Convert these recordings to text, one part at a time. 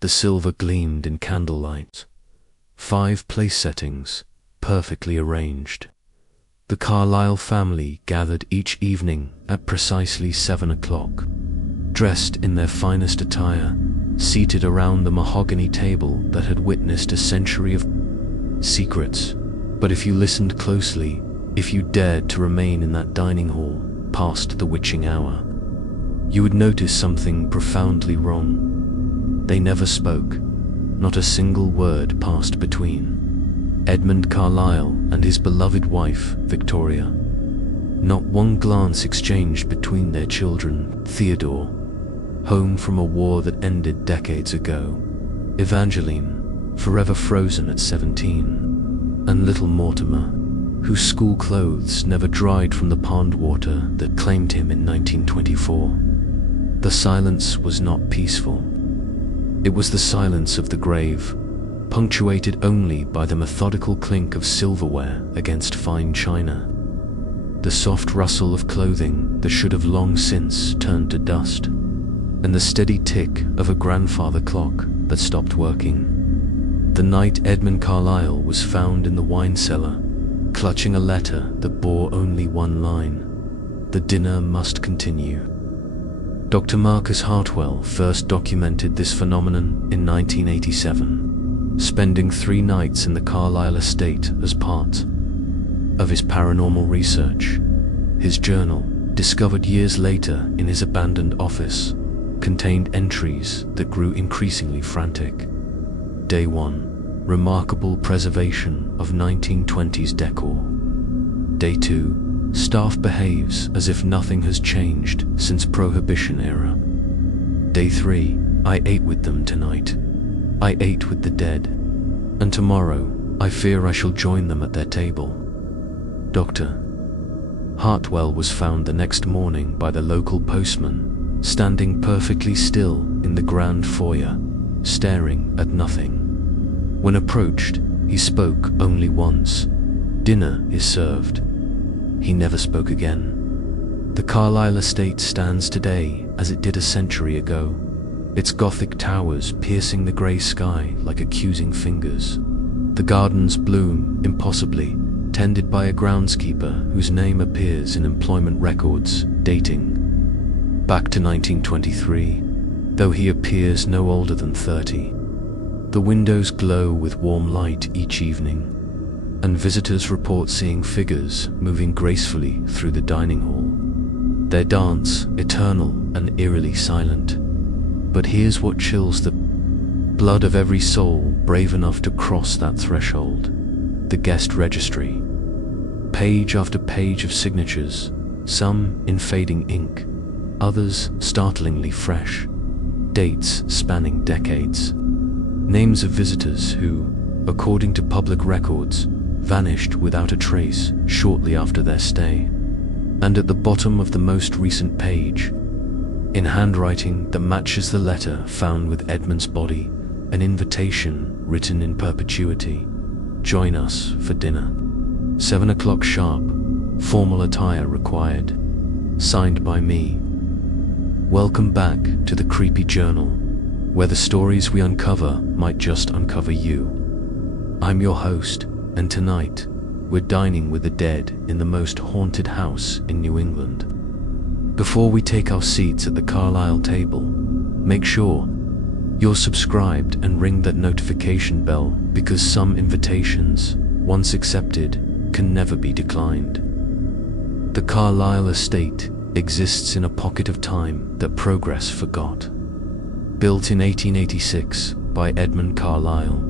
The silver gleamed in candlelight. 5 place settings, perfectly arranged. The Carlisle family gathered each evening at precisely 7 o'clock, dressed in their finest attire, seated around the mahogany table that had witnessed a century of secrets. But if you listened closely, if you dared to remain in that dining hall past the witching hour, you would notice something profoundly wrong. They never spoke. Not a single word passed between Edmund Carlisle and his beloved wife, Victoria. Not one glance exchanged between their children, Theodore, home from a war that ended decades ago, Evangeline, forever frozen at 17, and little Mortimer, whose school clothes never dried from the pond water that claimed him in 1924. The silence was not peaceful. It was the silence of the grave, punctuated only by the methodical clink of silverware against fine china, the soft rustle of clothing that should have long since turned to dust, and the steady tick of a grandfather clock that stopped working. The night Edmund Carlisle was found in the wine cellar, clutching a letter that bore only one line: "The dinner must continue." Dr. Marcus Hartwell first documented this phenomenon in 1987, spending 3 nights in the Carlisle estate as part of his paranormal research. His journal, discovered years later in his abandoned office, contained entries that grew increasingly frantic. Day 1. Remarkable preservation of 1920s decor. Day 2. Staff behaves as if nothing has changed since Prohibition era. Day 3. I ate with them tonight. I ate with the dead. And tomorrow, I fear I shall join them at their table. Dr. Hartwell was found the next morning by the local postman, standing perfectly still in the grand foyer, staring at nothing. When approached, he spoke only once. "Dinner is served." He never spoke again. The Carlisle estate stands today as it did a century ago, its Gothic towers piercing the grey sky like accusing fingers. The gardens bloom impossibly, tended by a groundskeeper whose name appears in employment records dating back to 1923, though he appears no older than 30. The windows glow with warm light each evening, and visitors report seeing figures moving gracefully through the dining hall, their dance eternal and eerily silent. But here's what chills the blood of every soul brave enough to cross that threshold: the guest registry. Page after page of signatures, some in fading ink, others startlingly fresh, dates spanning decades. Names of visitors who, according to public records, vanished without a trace shortly after their stay. And at the bottom of the most recent page, in handwriting that matches the letter found with Edmund's body, an invitation written in perpetuity: "Join us for dinner. 7 o'clock sharp, formal attire required. Signed by me." Welcome back to the Creepy Journal, where the stories we uncover might just uncover you. I'm your host, and tonight, we're dining with the dead in the most haunted house in New England. Before we take our seats at the Carlisle table, make sure you're subscribed and ring that notification bell, because some invitations, once accepted, can never be declined. The Carlisle estate exists in a pocket of time that progress forgot. Built in 1886 by Edmund Carlisle,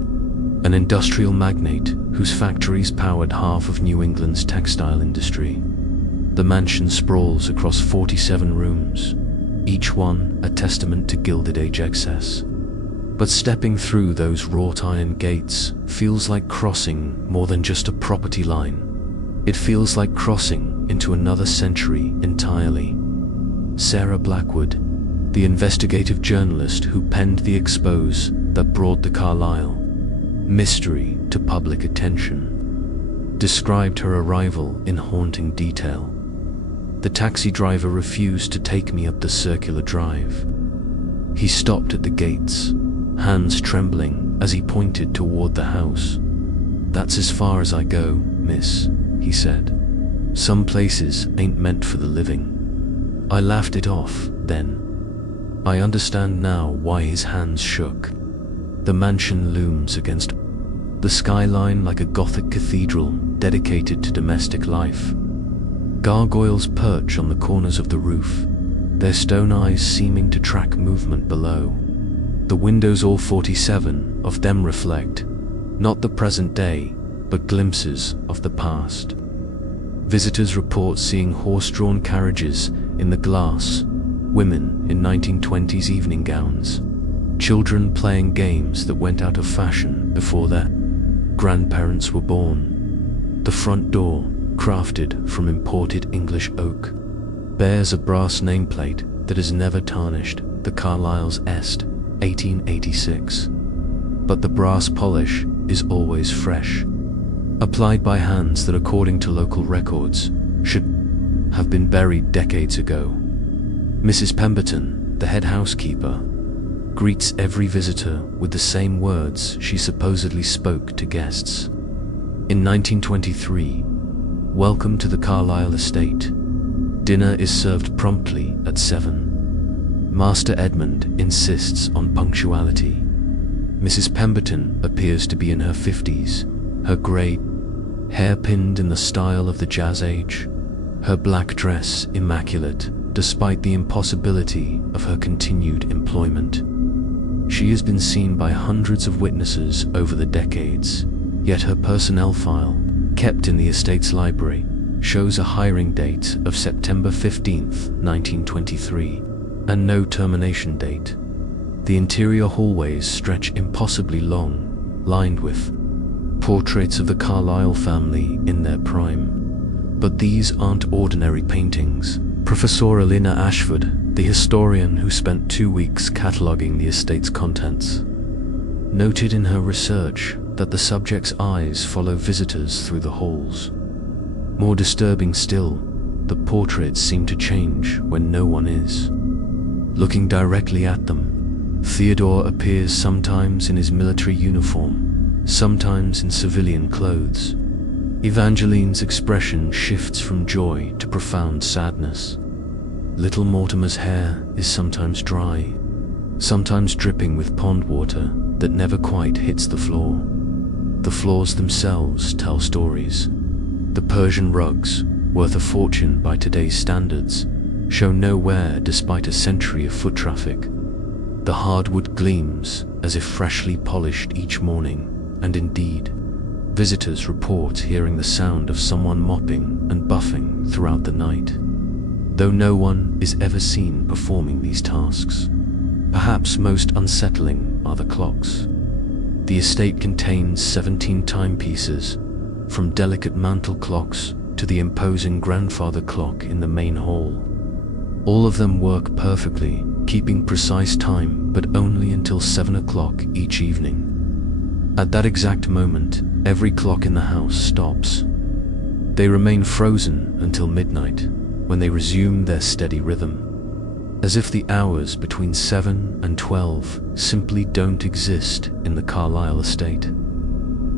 an industrial magnate whose factories powered half of New England's textile industry, the mansion sprawls across 47 rooms, each one a testament to Gilded Age excess. But stepping through those wrought iron gates feels like crossing more than just a property line. It feels like crossing into another century entirely. Sarah Blackwood, the investigative journalist who penned the expose that brought the Carlisle mystery to public attention, described her arrival in haunting detail. The taxi driver refused to take me up the circular drive. He stopped at the gates, hands trembling as he pointed toward the house. "That's as far as I go, miss," he said. "Some places ain't meant for the living." I laughed it off then. I understand now why his hands shook. The mansion looms against the skyline like a Gothic cathedral dedicated to domestic life. Gargoyles perch on the corners of the roof, their stone eyes seeming to track movement below. The windows, all 47 of them, reflect not the present day, but glimpses of the past. Visitors report seeing horse-drawn carriages in the glass, women in 1920s evening gowns, children playing games that went out of fashion before their grandparents were born. The front door, crafted from imported English oak, bears a brass nameplate that is never tarnished, the Carlisle's Est, 1886. But the brass polish is always fresh, applied by hands that, according to local records, should have been buried decades ago. Mrs. Pemberton, the head housekeeper, greets every visitor with the same words she supposedly spoke to guests. In 1923, "Welcome to the Carlisle estate. Dinner is served promptly at 7. Master Edmund insists on punctuality." Mrs. Pemberton appears to be in her 50s, her grey hair pinned in the style of the Jazz Age, her black dress immaculate despite the impossibility of her continued employment. She has been seen by hundreds of witnesses over the decades, yet her personnel file, kept in the estate's library, shows a hiring date of September 15th, 1923, and no termination date. The interior hallways stretch impossibly long, lined with portraits of the Carlisle family in their prime. But these aren't ordinary paintings. Professor Helena Ashford, the historian who spent 2 weeks cataloguing the estate's contents, noted in her research that the subject's eyes follow visitors through the halls. More disturbing still, the portraits seem to change when no one is looking directly at them. Theodore appears sometimes in his military uniform, sometimes in civilian clothes. Evangeline's expression shifts from joy to profound sadness. Little Mortimer's hair is sometimes dry, sometimes dripping with pond water that never quite hits the floor. The floors themselves tell stories. The Persian rugs, worth a fortune by today's standards, show no wear despite a century of foot traffic. The hardwood gleams as if freshly polished each morning, and indeed, visitors report hearing the sound of someone mopping and buffing throughout the night, though no one is ever seen performing these tasks. Perhaps most unsettling are the clocks. The estate contains 17 timepieces, from delicate mantel clocks to the imposing grandfather clock in the main hall. All of them work perfectly, keeping precise time, but only until 7 o'clock each evening. At that exact moment, every clock in the house stops. They remain frozen until midnight, when they resume their steady rhythm, as if the hours between 7 and 12 simply don't exist in the Carlisle estate.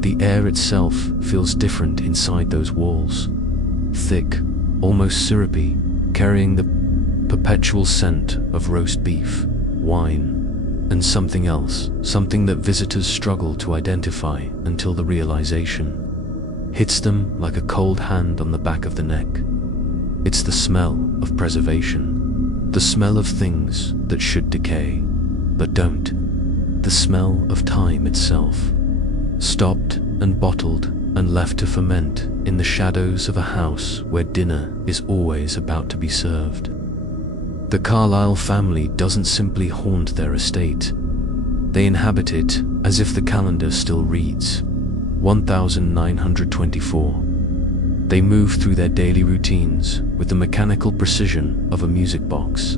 The air itself feels different inside those walls, thick, almost syrupy, carrying the perpetual scent of roast beef, wine, and something else, something that visitors struggle to identify until the realization hits them like a cold hand on the back of the neck. It's the smell of preservation, the smell of things that should decay, but don't, the smell of time itself, stopped and bottled and left to ferment in the shadows of a house where dinner is always about to be served. The Carlisle family doesn't simply haunt their estate. They inhabit it as if the calendar still reads 1924. They move through their daily routines with the mechanical precision of a music box.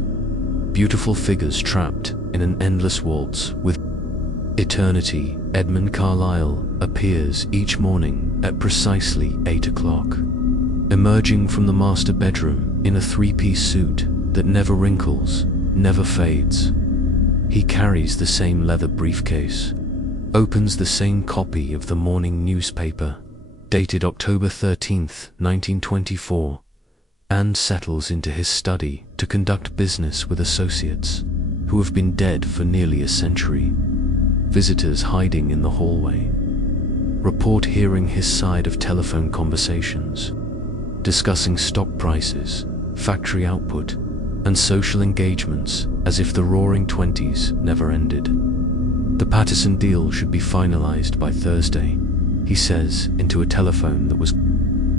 Beautiful figures trapped in an endless waltz with eternity. Edmund Carlisle appears each morning at precisely 8 o'clock, emerging from the master bedroom in a 3-piece suit that never wrinkles, never fades. He carries the same leather briefcase, opens the same copy of the morning newspaper, dated October 13th, 1924, and settles into his study to conduct business with associates who have been dead for nearly a century. Visitors hiding in the hallway report hearing his side of telephone conversations, discussing stock prices, factory output, and social engagements as if the Roaring Twenties never ended. The Patterson deal should be finalized by Thursday, he says into a telephone that was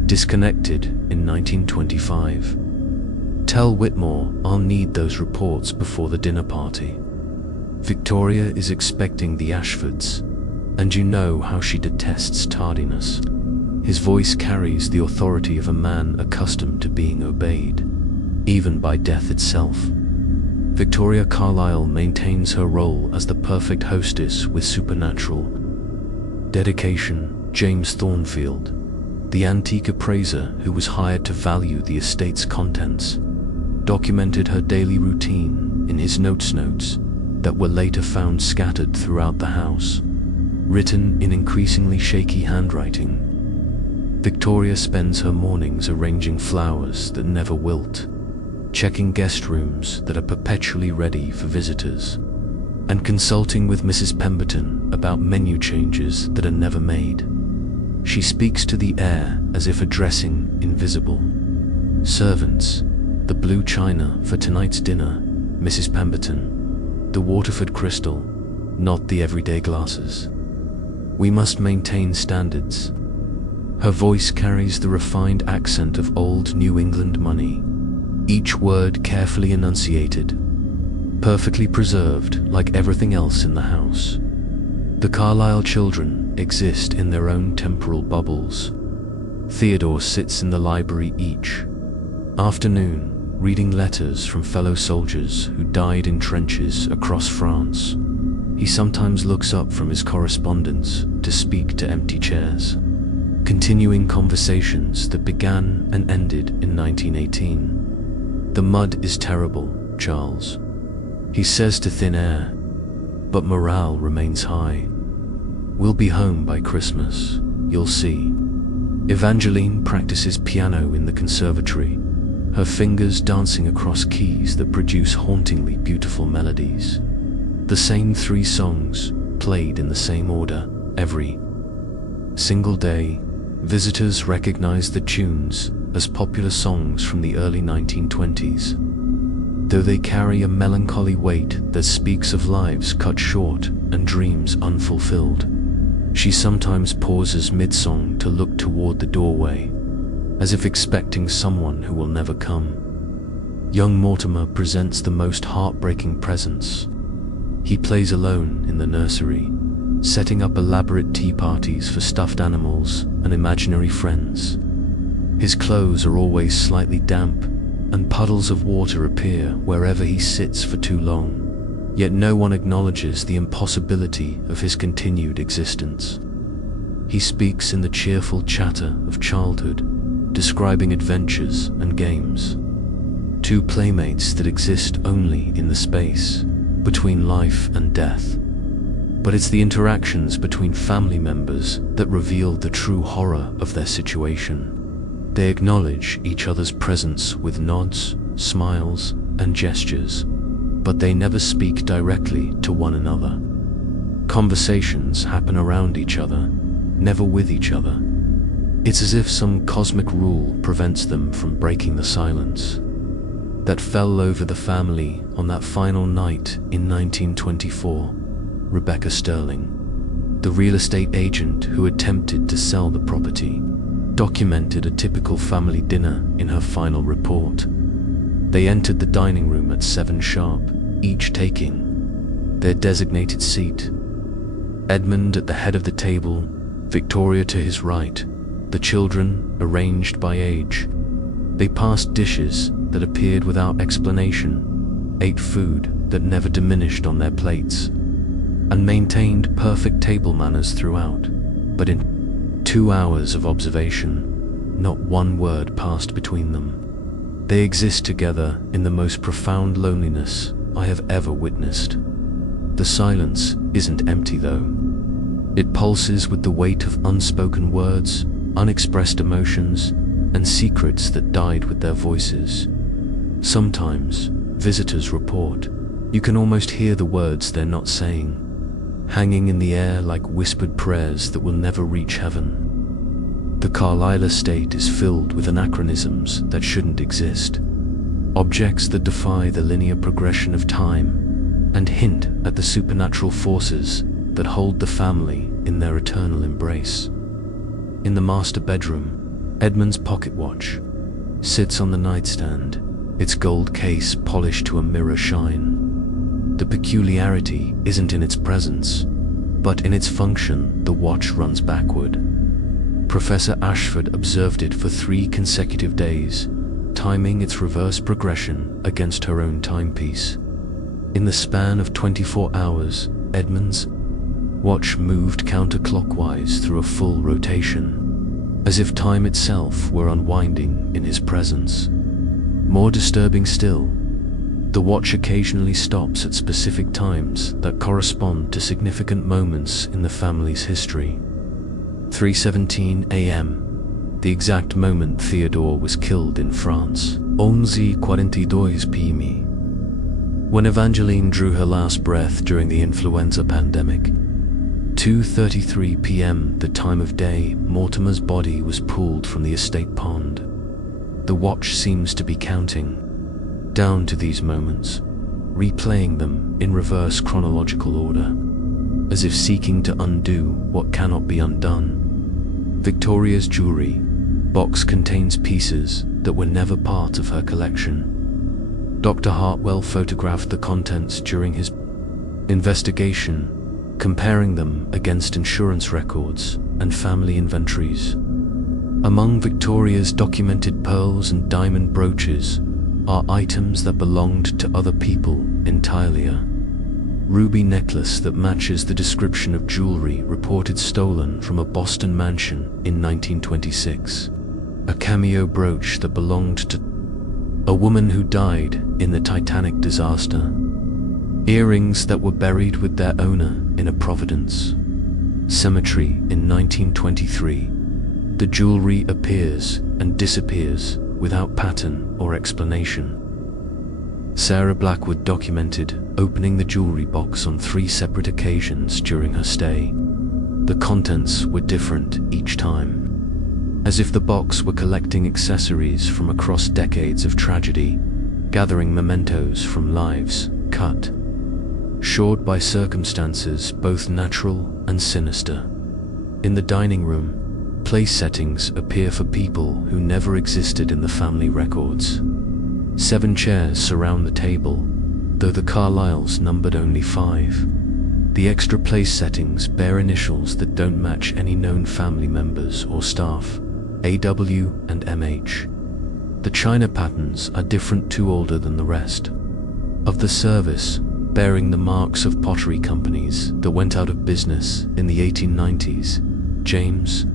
disconnected in 1925. Tell Whitmore I'll need those reports before the dinner party. Victoria is expecting the Ashfords, and you know how she detests tardiness. His voice carries the authority of a man accustomed to being obeyed, even by death itself. Victoria Carlisle maintains her role as the perfect hostess with supernatural dedication. James Thornfield, the antique appraiser who was hired to value the estate's contents, documented her daily routine in his notes that were later found scattered throughout the house, written in increasingly shaky handwriting. Victoria spends her mornings arranging flowers that never wilt, checking guest rooms that are perpetually ready for visitors, and consulting with Mrs. Pemberton about menu changes that are never made. She speaks to the air as if addressing invisible servants. The blue china for tonight's dinner, Mrs. Pemberton. The Waterford crystal, not the everyday glasses. We must maintain standards. Her voice carries the refined accent of old New England money, each word carefully enunciated, perfectly preserved like everything else in the house. The Carlisle children exist in their own temporal bubbles. Theodore sits in the library each afternoon, reading letters from fellow soldiers who died in trenches across France. He sometimes looks up from his correspondence to speak to empty chairs, continuing conversations that began and ended in 1918. The mud is terrible, Charles, he says to thin air, but morale remains high. We'll be home by Christmas, you'll see. Evangeline practices piano in the conservatory, her fingers dancing across keys that produce hauntingly beautiful melodies. The same 3 songs, played in the same order, every single day. Visitors recognize the tunes as popular songs from the early 1920s, though they carry a melancholy weight that speaks of lives cut short and dreams unfulfilled. She sometimes pauses mid-song to look toward the doorway, as if expecting someone who will never come. Young Mortimer presents the most heartbreaking presents. He plays alone in the nursery, setting up elaborate tea parties for stuffed animals and imaginary friends. His clothes are always slightly damp, and puddles of water appear wherever he sits for too long. Yet no one acknowledges the impossibility of his continued existence. He speaks in the cheerful chatter of childhood, describing adventures and games. 2 playmates that exist only in the space between life and death. But it's the interactions between family members that reveal the true horror of their situation. They acknowledge each other's presence with nods, smiles, and gestures, but they never speak directly to one another. Conversations happen around each other, never with each other. It's as if some cosmic rule prevents them from breaking the silence that fell over the family on that final night in 1924. Rebecca Sterling, the real estate agent who attempted to sell the property, documented a typical family dinner in her final report. They entered the dining room at 7 sharp, each taking their designated seat. Edmund at the head of the table, Victoria to his right, the children arranged by age. They passed dishes that appeared without explanation, ate food that never diminished on their plates, and maintained perfect table manners throughout. But in 2 hours of observation, not one word passed between them. They exist together in the most profound loneliness I have ever witnessed. The silence isn't empty though. It pulses with the weight of unspoken words, unexpressed emotions, and secrets that died with their voices. Sometimes, visitors report, you can almost hear the words they're not saying, hanging in the air like whispered prayers that will never reach heaven. The Carlisle estate is filled with anachronisms that shouldn't exist, objects that defy the linear progression of time and hint at the supernatural forces that hold the family in their eternal embrace. In the master bedroom, Edmund's pocket watch sits on the nightstand, its gold case polished to a mirror shine. The peculiarity isn't in its presence, but in its function. The watch runs backward. Professor Ashford observed it for 3 consecutive days, timing its reverse progression against her own timepiece. In the span of 24 hours, Edmund's watch moved counterclockwise through a full rotation, as if time itself were unwinding in his presence. More disturbing still, the watch occasionally stops at specific times that correspond to significant moments in the family's history. 3:17 a.m., the exact moment Theodore was killed in France. 11:42 p.m. When Evangeline drew her last breath during the influenza pandemic. 2:33 p.m., the time of day Mortimer's body was pulled from the estate pond. The watch seems to be counting down to these moments, replaying them in reverse chronological order, as if seeking to undo what cannot be undone. Victoria's jewelry box contains pieces that were never part of her collection. Dr. Hartwell photographed the contents during his investigation, comparing them against insurance records and family inventories. Among Victoria's documented pearls and diamond brooches are items that belonged to other people entirely. A ruby necklace that matches the description of jewelry reported stolen from a Boston mansion in 1926. A cameo brooch that belonged to a woman who died in the Titanic disaster. Earrings that were buried with their owner in a Providence cemetery in 1923. The jewelry appears and disappears without pattern or explanation. Sarah Blackwood documented opening the jewelry box on 3 separate occasions during her stay. The contents were different each time, as if the box were collecting accessories from across decades of tragedy, gathering mementos from lives cut short by circumstances both natural and sinister. In the dining room, place settings appear for people who never existed in the family records. 7 chairs surround the table, though the Carlisles numbered only 5. The extra place settings bear initials that don't match any known family members or staff, AW and MH. The china patterns are different, too older than the rest of the service, bearing the marks of pottery companies that went out of business in the 1890s. James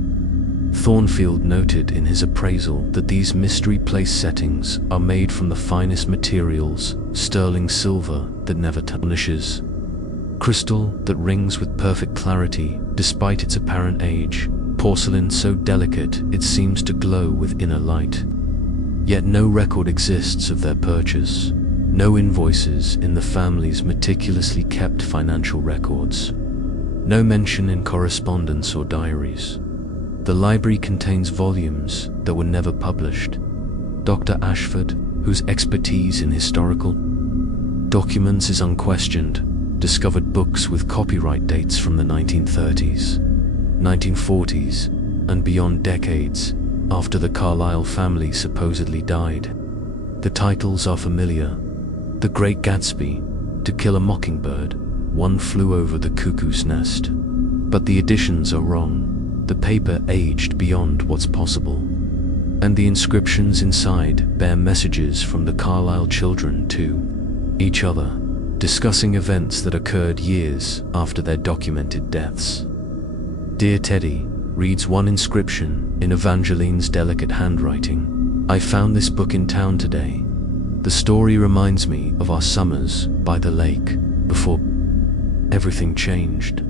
Thornfield noted in his appraisal that these mystery place settings are made from the finest materials, sterling silver that never tarnishes, crystal that rings with perfect clarity despite its apparent age, porcelain so delicate it seems to glow with inner light. Yet no record exists of their purchase. No invoices in the family's meticulously kept financial records. No mention in correspondence or diaries. The library contains volumes that were never published. Dr. Ashford, whose expertise in historical documents is unquestioned, discovered books with copyright dates from the 1930s, 1940s, and beyond, decades after the Carlisle family supposedly died. The titles are familiar: The Great Gatsby, To Kill a Mockingbird, One Flew Over the Cuckoo's Nest. But the editions are wrong. The paper aged beyond what's possible, and the inscriptions inside bear messages from the Carlisle children to each other, discussing events that occurred years after their documented deaths. Dear Teddy, reads one inscription in Evangeline's delicate handwriting. I found this book in town today. The story reminds me of our summers by the lake before everything changed.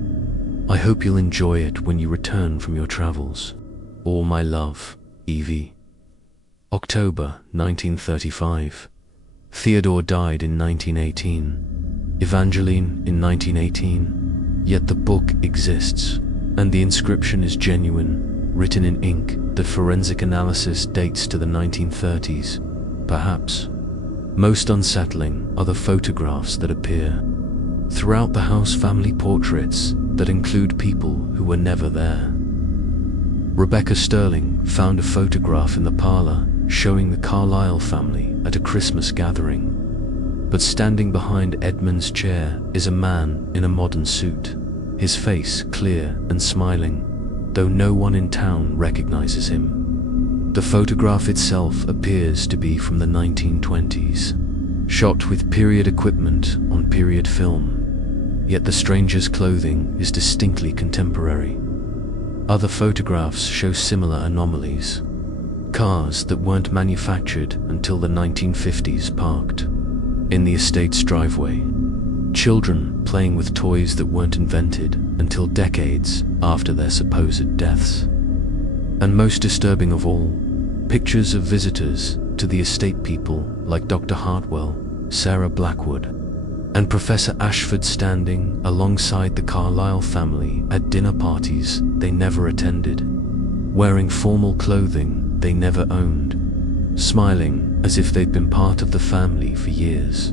I hope you'll enjoy it when you return from your travels. All my love, Evie. October 1935. Theodore died in 1918. Evangeline in 1918. Yet the book exists, and the inscription is genuine, written in ink that forensic analysis dates to the 1930s. Perhaps most unsettling are the photographs that appear throughout the house, family portraits that include people who were never there. Rebecca Sterling found a photograph in the parlor showing the Carlisle family at a Christmas gathering. But standing behind Edmund's chair is a man in a modern suit, his face clear and smiling, though no one in town recognizes him. The photograph itself appears to be from the 1920s, shot with period equipment on period film, yet the stranger's clothing is distinctly contemporary. Other photographs show similar anomalies. Cars that weren't manufactured until the 1950s parked in the estate's driveway. Children playing with toys that weren't invented until decades after their supposed deaths. And most disturbing of all, pictures of visitors to the estate, people like Dr. Hartwell, Sarah Blackwood, and Professor Ashford standing alongside the Carlisle family at dinner parties they never attended, wearing formal clothing they never owned, smiling as if they'd been part of the family for years.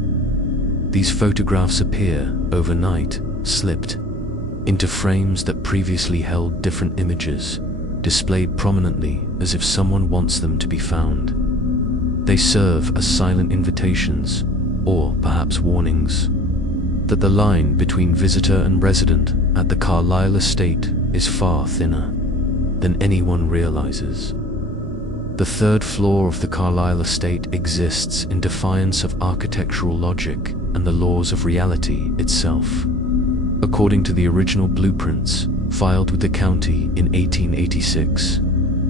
These photographs appear overnight, slipped into frames that previously held different images, displayed prominently as if someone wants them to be found. They serve as silent invitations, or perhaps warnings, that the line between visitor and resident at the Carlisle estate is far thinner than anyone realizes. The third floor of the Carlisle estate exists in defiance of architectural logic and the laws of reality itself. According to the original blueprints filed with the county in 1886,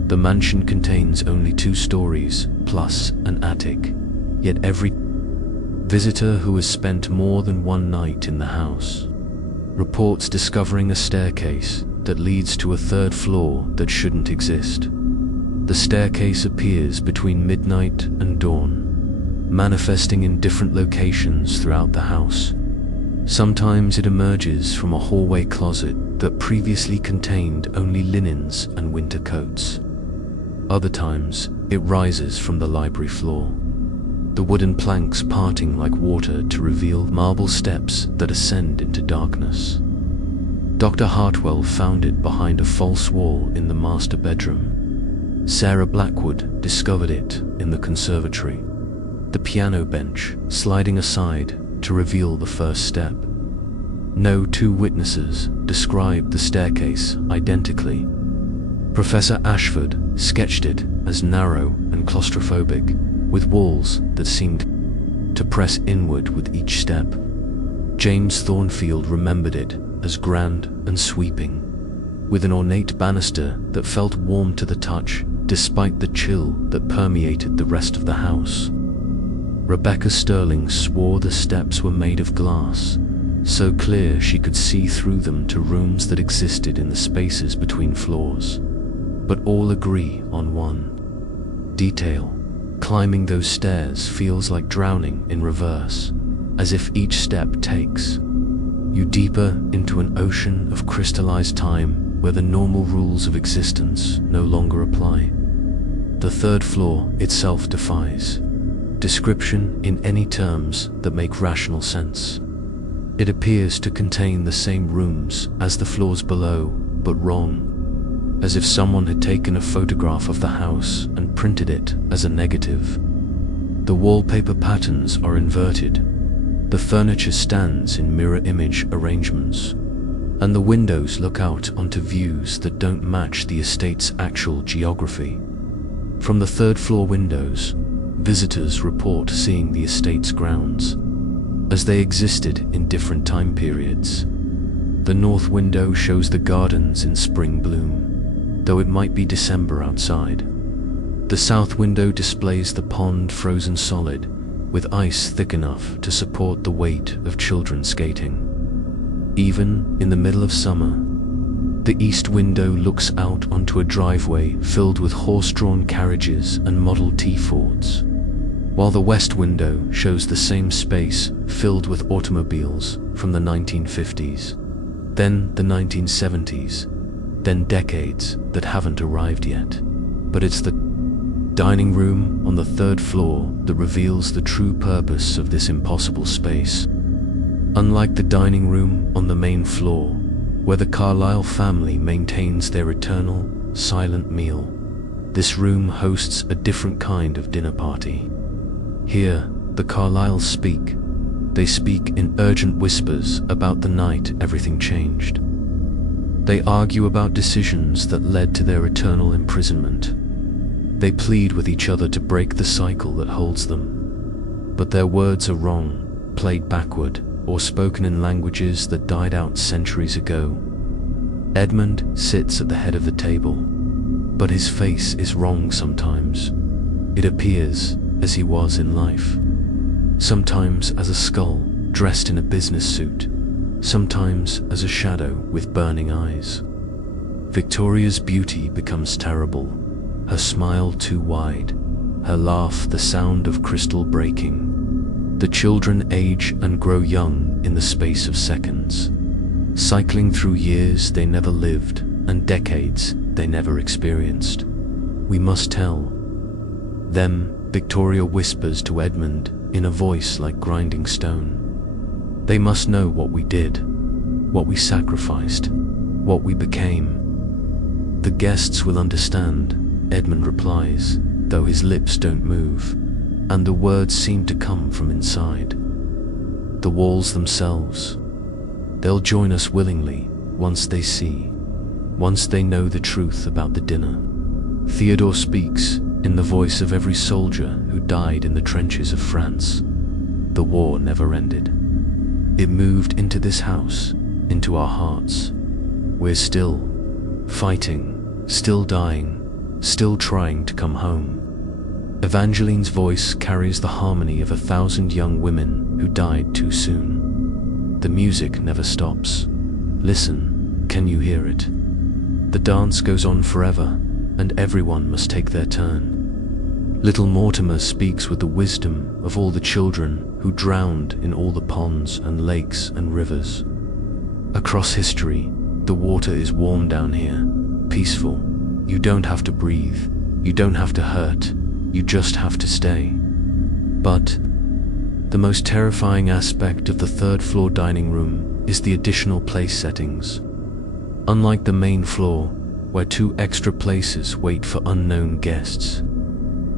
the mansion contains only 2 stories plus an attic, yet every visitor who has spent more than one night in the house reports discovering a staircase that leads to a 3rd floor that shouldn't exist. The staircase appears between midnight and dawn, manifesting in different locations throughout the house. Sometimes it emerges from a hallway closet that previously contained only linens and winter coats. Other times, it rises from the library floor, the wooden planks parting like water to reveal marble steps that ascend into darkness. Dr. Hartwell found it behind a false wall in the master bedroom. Sarah Blackwood discovered it in the conservatory, the piano bench sliding aside to reveal the first step. No 2 witnesses described the staircase identically. Professor Ashford sketched it as narrow and claustrophobic, with walls that seemed to press inward with each step. James Thornfield remembered it as grand and sweeping, with an ornate banister that felt warm to the touch despite the chill that permeated the rest of the house. Rebecca Sterling swore the steps were made of glass, so clear she could see through them to rooms that existed in the spaces between floors. But all agree on one detail. Climbing those stairs feels like drowning in reverse, as if each step takes you deeper into an ocean of crystallized time where the normal rules of existence no longer apply. The 3rd floor itself defies description in any terms that make rational sense. It appears to contain the same rooms as the floors below, but wrong, as if someone had taken a photograph of the house and printed it as a negative. The wallpaper patterns are inverted, the furniture stands in mirror image arrangements, and the windows look out onto views that don't match the estate's actual geography. From the 3rd floor windows, visitors report seeing the estate's grounds as they existed in different time periods. The north window shows the gardens in spring bloom, though it might be December outside. The south window displays the pond frozen solid, with ice thick enough to support the weight of children skating. even in the middle of summer. The east window looks out onto a driveway filled with horse-drawn carriages and Model T Fords, while the west window shows the same space filled with automobiles from the 1950s, then the 1970s, then decades that haven't arrived yet. But it's the dining room on the third floor that reveals the true purpose of this impossible space. Unlike the dining room on the main floor, where the Carlisle family maintains their eternal, silent meal, this room hosts a different kind of dinner party. Here, the Carlisles speak. They speak in urgent whispers about the night everything changed. They argue about decisions that led to their eternal imprisonment. They plead with each other to break the cycle that holds them. But their words are wrong, played backward, or spoken in languages that died out centuries ago. Edmund sits at the head of the table, but his face is wrong sometimes. It appears as he was in life. Sometimes as a skull dressed in a business suit, sometimes as a shadow with burning eyes. Victoria's beauty becomes terrible, her smile too wide, her laugh the sound of crystal breaking. The children age and grow young in the space of seconds, cycling through years they never lived and decades they never experienced. We must tell them, Victoria whispers to Edmund in a voice like grinding stone. They must know what we did, what we sacrificed, what we became. The guests will understand, Edmund replies, though his lips don't move, and the words seem to come from inside. The walls themselves. They'll join us willingly once they see, once they know the truth about the dinner. Theodore speaks in the voice of every soldier who died in the trenches of France. The war never ended. It moved into this house, into our hearts. We're still fighting, still dying, still trying to come home. Evangeline's voice carries the harmony of 1,000 young women who died too soon. The music never stops. Listen, can you hear it? The dance goes on forever, and everyone must take their turn. Little Mortimer speaks with the wisdom of all the children who drowned in all the ponds and lakes and rivers. Across history, the water is warm down here, peaceful. You don't have to breathe, you don't have to hurt, you just have to stay. But the most terrifying aspect of the third floor dining room is the additional place settings. Unlike the main floor, where 2 extra places wait for unknown guests,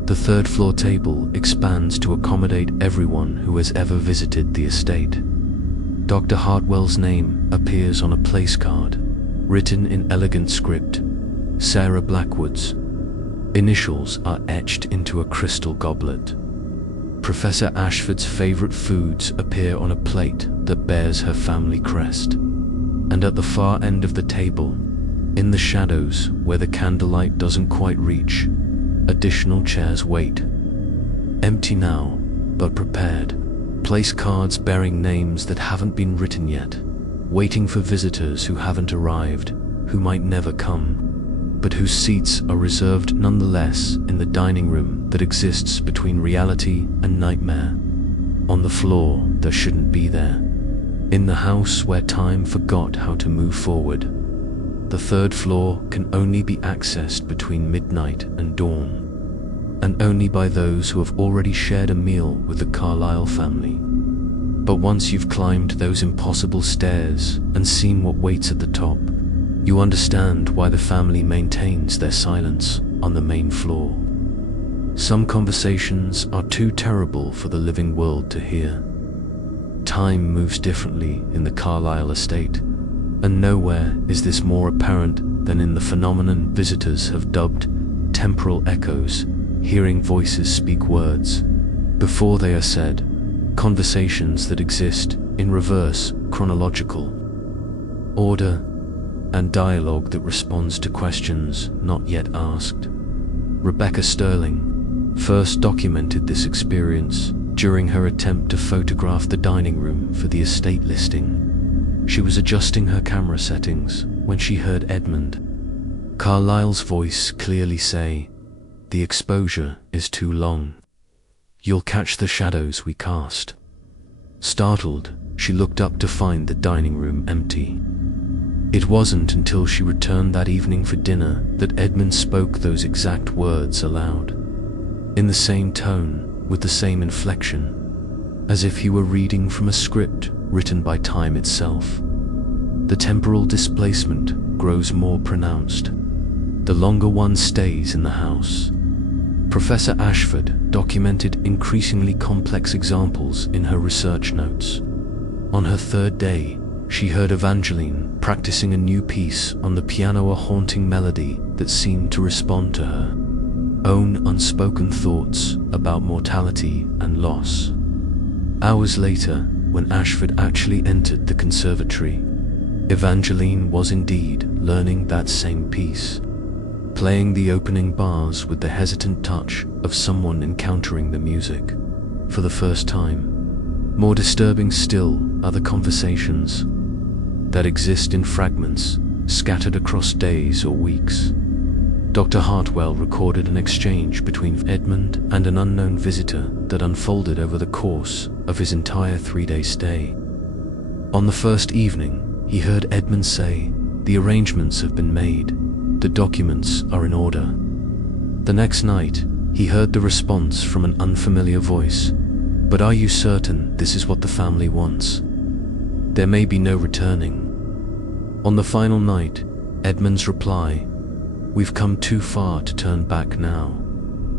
the third floor table expands to accommodate everyone who has ever visited the estate. Dr. Hartwell's name appears on a place card, written in elegant script. Sarah Blackwood's initials are etched into a crystal goblet. Professor Ashford's favorite foods appear on a plate that bears her family crest. And at the far end of the table, in the shadows where the candlelight doesn't quite reach, additional chairs wait. Empty now, but prepared. Place cards bearing names that haven't been written yet, waiting for visitors who haven't arrived, who might never come, but whose seats are reserved nonetheless in the dining room that exists between reality and nightmare. On the floor that shouldn't be there. In the house where time forgot how to move forward. The third floor can only be accessed between midnight and dawn, and only by those who have already shared a meal with the Carlisle family. But once you've climbed those impossible stairs and seen what waits at the top, you understand why the family maintains their silence on the main floor. Some conversations are too terrible for the living world to hear. Time moves differently in the Carlisle estate, and nowhere is this more apparent than in the phenomenon visitors have dubbed temporal echoes, hearing voices speak words before they are said, conversations that exist in reverse chronological order, and dialogue that responds to questions not yet asked. Rebecca Sterling first documented this experience during her attempt to photograph the dining room for the estate listing. She was adjusting her camera settings when she heard Edmund Carlisle's voice clearly say, "The exposure is too long. You'll catch the shadows we cast." Startled, she looked up to find the dining room empty. It wasn't until she returned that evening for dinner that Edmund spoke those exact words aloud, in the same tone, with the same inflection, as if he were reading from a script written by time itself. The temporal displacement grows more pronounced the longer one stays in the house. Professor Ashford documented increasingly complex examples in her research notes. On her third day, she heard Evangeline practicing a new piece on the piano, a haunting melody that seemed to respond to her own unspoken thoughts about mortality and loss. Hours later, when Ashford actually entered the conservatory, Evangeline was indeed learning that same piece, playing the opening bars with the hesitant touch of someone encountering the music for the first time. More disturbing still are the conversations that exist in fragments scattered across days or weeks. Dr. Hartwell recorded an exchange between Edmund and an unknown visitor that unfolded over the course of his entire 3-day stay. On the first evening, he heard Edmund say, "The arrangements have been made. The documents are in order." The next night, he heard the response from an unfamiliar voice, "But are you certain this is what the family wants? There may be no returning." On the final night, Edmund's reply, "We've come too far to turn back now.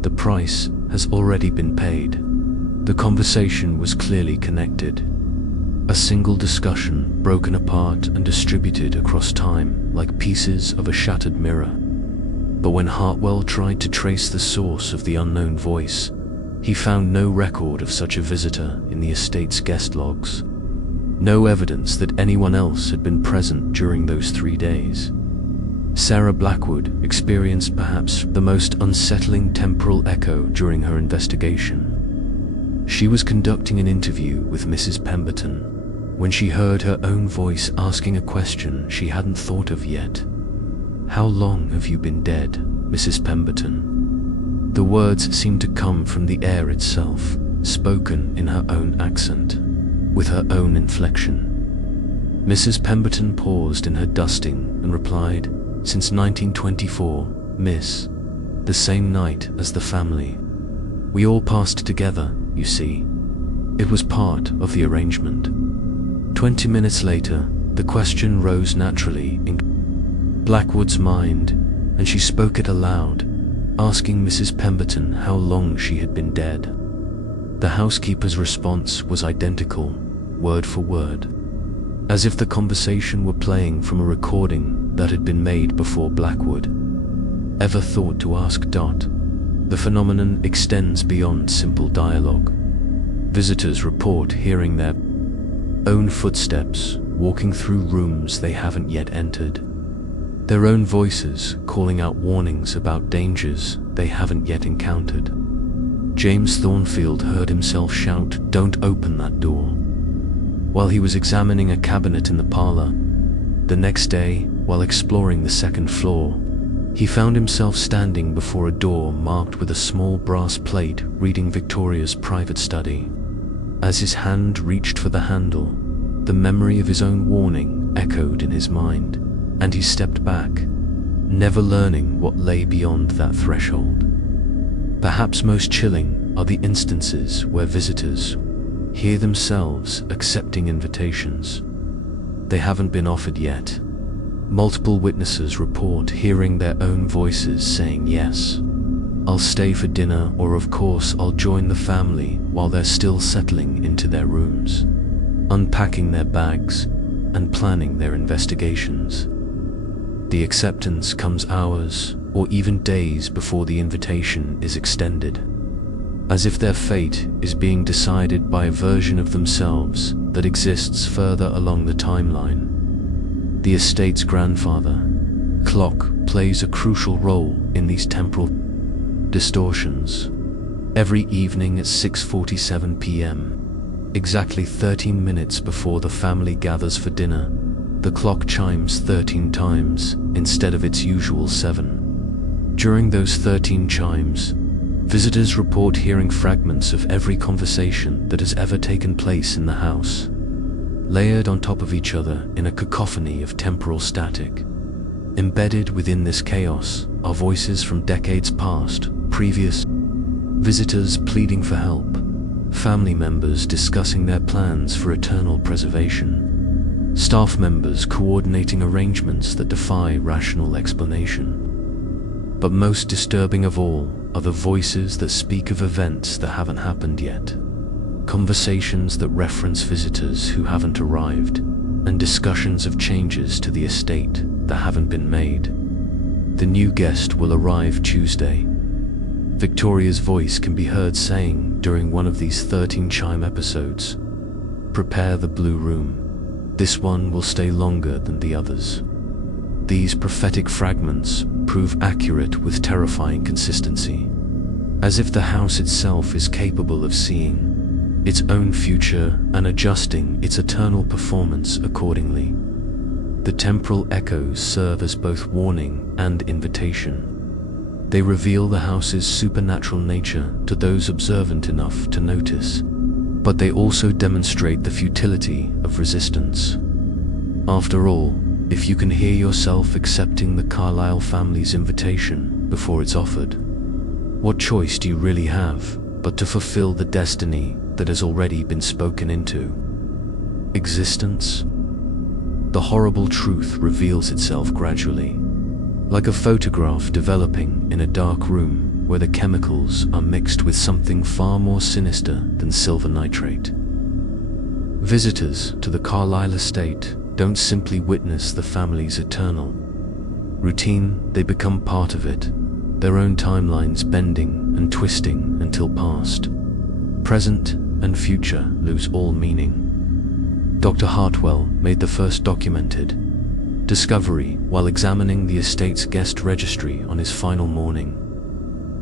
The price has already been paid." The conversation was clearly connected. A single discussion broken apart and distributed across time like pieces of a shattered mirror. But when Hartwell tried to trace the source of the unknown voice, he found no record of such a visitor in the estate's guest logs. No evidence that anyone else had been present during those 3 days. Sarah Blackwood experienced perhaps the most unsettling temporal echo during her investigation. She was conducting an interview with Mrs. Pemberton when she heard her own voice asking a question she hadn't thought of yet. "How long have you been dead, Mrs. Pemberton?" The words seemed to come from the air itself, spoken in her own accent, with her own inflection. Mrs. Pemberton paused in her dusting and replied, "Since 1924, miss. The same night as the family. We all passed together, you see. It was part of the arrangement." 20 minutes later, the question rose naturally in Blackwood's mind, and she spoke it aloud, asking Mrs. Pemberton how long she had been dead. The housekeeper's response was identical, word for word, as if the conversation were playing from a recording that had been made before Blackwood ever thought to ask. The phenomenon extends beyond simple dialogue. Visitors report hearing their own footsteps walking through rooms they haven't yet entered, their own voices calling out warnings about dangers they haven't yet encountered. James Thornfield heard himself shout, "Don't open that door," while he was examining a cabinet in the parlor. The next day, while exploring the second floor, he found himself standing before a door marked with a small brass plate reading Victoria's private study. As his hand reached for the handle, the memory of his own warning echoed in his mind, and he stepped back, never learning what lay beyond that threshold. Perhaps most chilling are the instances where visitors hear themselves accepting invitations they haven't been offered yet. Multiple witnesses report hearing their own voices saying, "Yes, I'll stay for dinner," or "Of course I'll join the family," while they're still settling into their rooms, unpacking their bags, and planning their investigations. The acceptance comes hours or even days before the invitation is extended, as if their fate is being decided by a version of themselves that exists further along the timeline. The estate's grandfather clock plays a crucial role in these temporal distortions. Every evening at 6:47 p.m., Exactly 13 minutes before the family gathers for dinner, the clock chimes 13 times instead of its usual 7. During those 13 chimes, visitors report hearing fragments of every conversation that has ever taken place in the house, layered on top of each other in a cacophony of temporal static. Embedded within this chaos are voices from decades past, previous, visitors pleading for help, family members discussing their plans for eternal preservation, staff members coordinating arrangements that defy rational explanation. But most disturbing of all are the voices that speak of events that haven't happened yet, conversations that reference visitors who haven't arrived, and discussions of changes to the estate that haven't been made. The new guest will arrive Tuesday. Victoria's voice can be heard saying during one of these 13 chime episodes, "Prepare the blue room. This one will stay longer than the others." These prophetic fragments prove accurate with terrifying consistency, as if the house itself is capable of seeing its own future and adjusting its eternal performance accordingly. The temporal echoes serve as both warning and invitation. They reveal the house's supernatural nature to those observant enough to notice, but they also demonstrate the futility of resistance. After all, if you can hear yourself accepting the Carlisle family's invitation before it's offered, what choice do you really have but to fulfill the destiny that has already been spoken into? Existence? The horrible truth reveals itself gradually, like a photograph developing in a dark room where the chemicals are mixed with something far more sinister than silver nitrate. Visitors to the Carlisle estate don't simply witness the family's eternal routine, they become part of it, their own timelines bending and twisting until past, present, and future lose all meaning. Dr. Hartwell made the first documented discovery while examining the estate's guest registry on his final morning.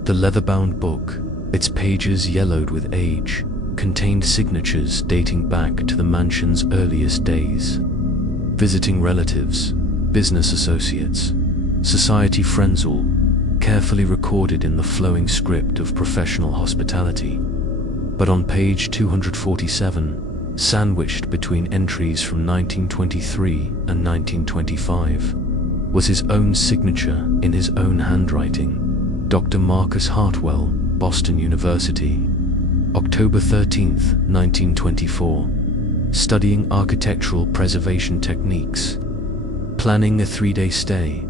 The leather-bound book, its pages yellowed with age, contained signatures dating back to the mansion's earliest days. Visiting relatives, business associates, society friends, all carefully recorded in the flowing script of professional hospitality. But on page 247, sandwiched between entries from 1923 and 1925, was his own signature in his own handwriting. Dr. Marcus Hartwell, Boston University, October 13, 1924. Studying architectural preservation techniques. Planning a 3-day stay.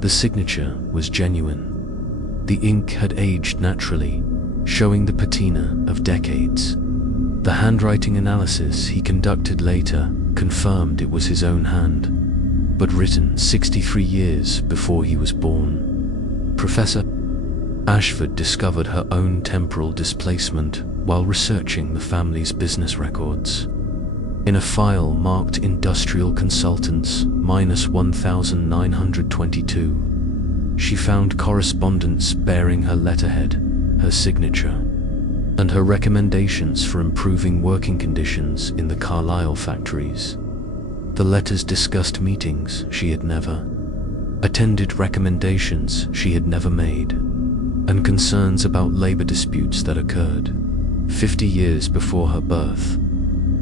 The signature was genuine. The ink had aged naturally, showing the patina of decades. The handwriting analysis he conducted later confirmed it was his own hand, but written 63 years before he was born. Professor Ashford discovered her own temporal displacement while researching the family's business records. In a file marked Industrial Consultants -1922, she found correspondence bearing her letterhead, her signature, and her recommendations for improving working conditions in the Carlisle factories. The letters discussed meetings she had never attended, recommendations she had never made, and concerns about labor disputes that occurred 50 years before her birth.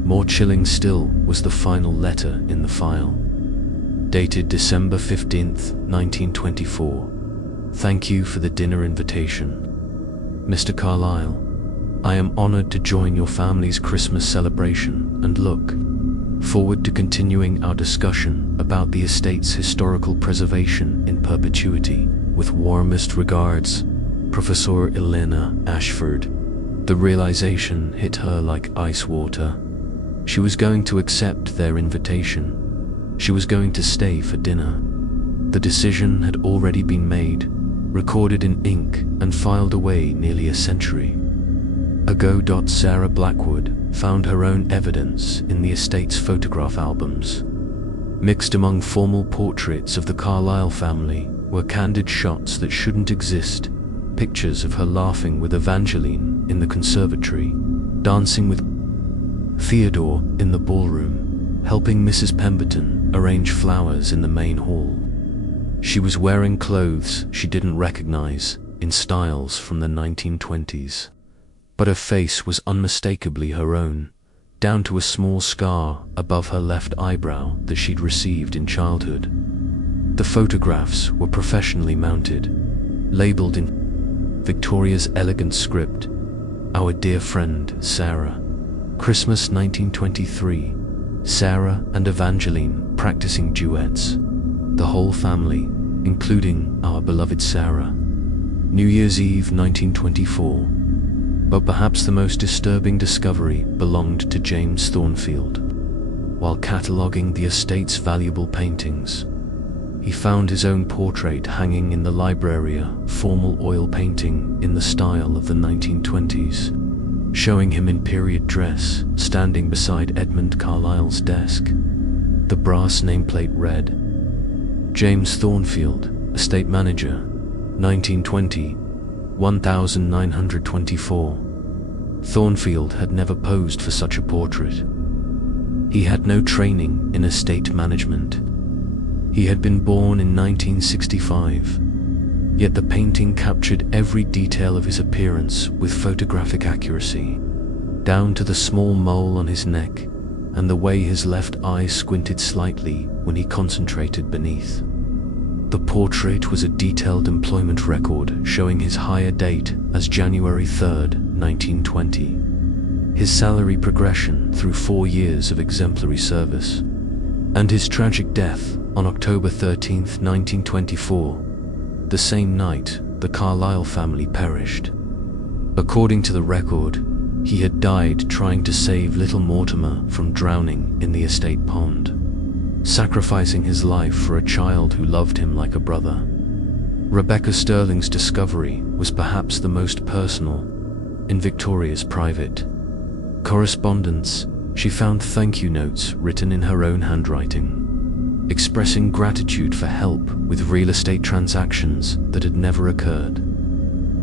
More chilling still was the final letter in the file, dated December 15th, 1924. Thank you for the dinner invitation. Mr. Carlisle, I am honored to join your family's Christmas celebration and look forward to continuing our discussion about the estate's historical preservation in perpetuity. With warmest regards, Professor Helena Ashford. The realization hit her like ice water. She was going to accept their invitation. She was going to stay for dinner. The decision had already been made, recorded in ink and filed away nearly a century ago. Sarah Blackwood found her own evidence in the estate's photograph albums. Mixed among formal portraits of the Carlisle family were candid shots that shouldn't exist, pictures of her laughing with Evangeline in the conservatory, dancing with Theodore in the ballroom, helping Mrs. Pemberton arrange flowers in the main hall. She was wearing clothes she didn't recognize in styles from the 1920s, but her face was unmistakably her own, down to a small scar above her left eyebrow that she'd received in childhood. The photographs were professionally mounted, labeled in Victoria's elegant script, "Our dear friend, Sarah. Christmas 1923, Sarah and Evangeline practicing duets. The whole family, including our beloved Sarah. New Year's Eve 1924. But perhaps the most disturbing discovery belonged to James Thornfield. While cataloguing the estate's valuable paintings, he found his own portrait hanging in the library, a formal oil painting in the style of the 1920s, showing him in period dress, standing beside Edmund Carlisle's desk. The brass nameplate read, "James Thornfield, estate manager, 1920, 1924. Thornfield had never posed for such a portrait. He had no training in estate management. He had been born in 1965, yet the painting captured every detail of his appearance with photographic accuracy, down to the small mole on his neck and the way his left eye squinted slightly when he concentrated beneath. The portrait was a detailed employment record showing his hire date as January 3rd, 1920, his salary progression through 4 years of exemplary service, and his tragic death on October 13th, 1924, the same night the Carlisle family perished. According to the record, he had died trying to save little Mortimer from drowning in the estate pond, sacrificing his life for a child who loved him like a brother. Rebecca Sterling's discovery was perhaps the most personal. In Victoria's private correspondence, she found thank you notes written in her own handwriting, expressing gratitude for help with real estate transactions that had never occurred.